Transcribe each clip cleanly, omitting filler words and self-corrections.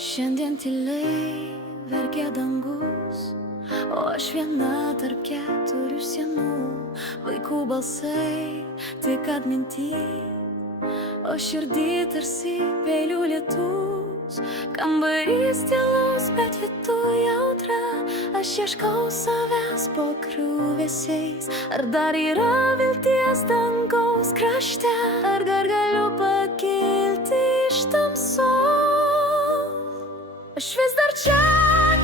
Šiandien tyliai verkia dangus, o aš viena tarp keturių sienų. Vaikų balsai tik atminty, o širdį tarsi peilių lietus. Kambarys tylus, bet viduj audra. Aš ieškau savęs po griuvėsiais. Ar dar yra vilties dangaus krašte? Ar dar galiu pakilti iš tamsos? Aš vis dar čia,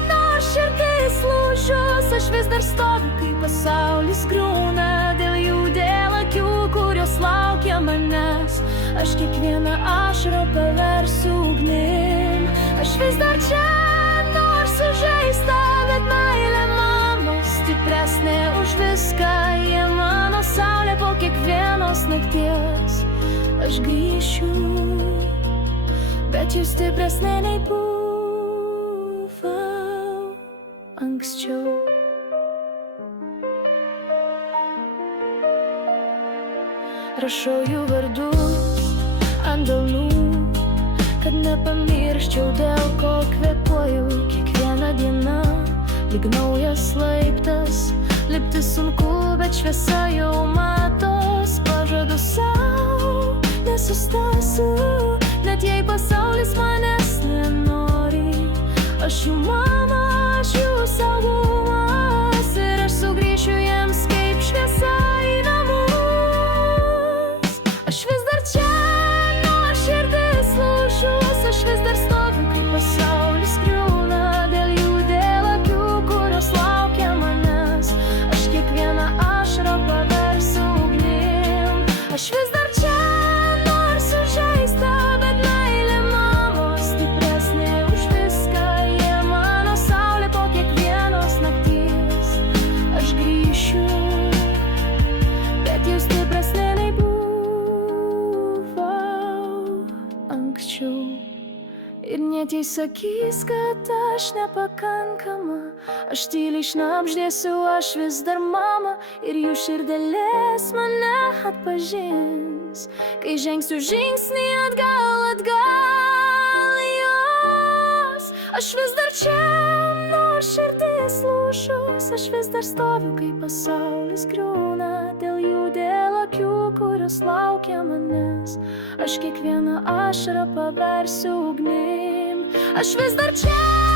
nors širdis lūžus. Aš vis dar stoviu, kai pasaulis griūna. Dėl jų, dėl akių, kurios laukia manęs. Aš kiekvieną ašarą paversiu ugnim. Aš vis dar čia, nors sužeista, bet meilė mano stipresnė už viską. Jie mano saulė po kiekvienos nakties. Aš grįšiu, bet jų stipresnė nei buvau anksčiau. Rašau jų vardus ant delnų, kad nepamirščiau, dėl ko kvėpuoju. Kiekviena diena lyg naujas laiptas, lipti sunku, bet šviesa jau matos. Pažadu sau, nesustosiu, net jei pasaulis manęs nenori. Aš jų mama, aš jų saugumas, ir aš sugrįšiu jiems kaip šviesa į namus. Aš vis dar čia, nors širdis lūžus. Aš vis dar stoviu, kai pasaulis griūna. Dėl jų, dėl akių, kurios laukia manęs. Aš kiekvieną ašarą paversiu ugnim. Aš vis dar čia, nors sužeista, bet meilė mano stipresnė už viską. Jie mano saulė po kiekvienos nakties. Aš grįšiu, bet jau stipresnė nei buvau anksčiau. Ir net jei sakys, kad aš nepakankama, aš tyliai šnabždėsiu, aš vis dar mama. Ir jų širdelės mane atpažins, kai žengsiu žingsnį atgal, atgal jos. Aš vis dar čia, nors širdis lūžus. Aš vis dar stoviu, kai pasaulis griūna. Dėl jų, dėl akių, kurios laukia manęs. Aš kiekvieną ašarą paversiu ugnim. Aš vis dar čia.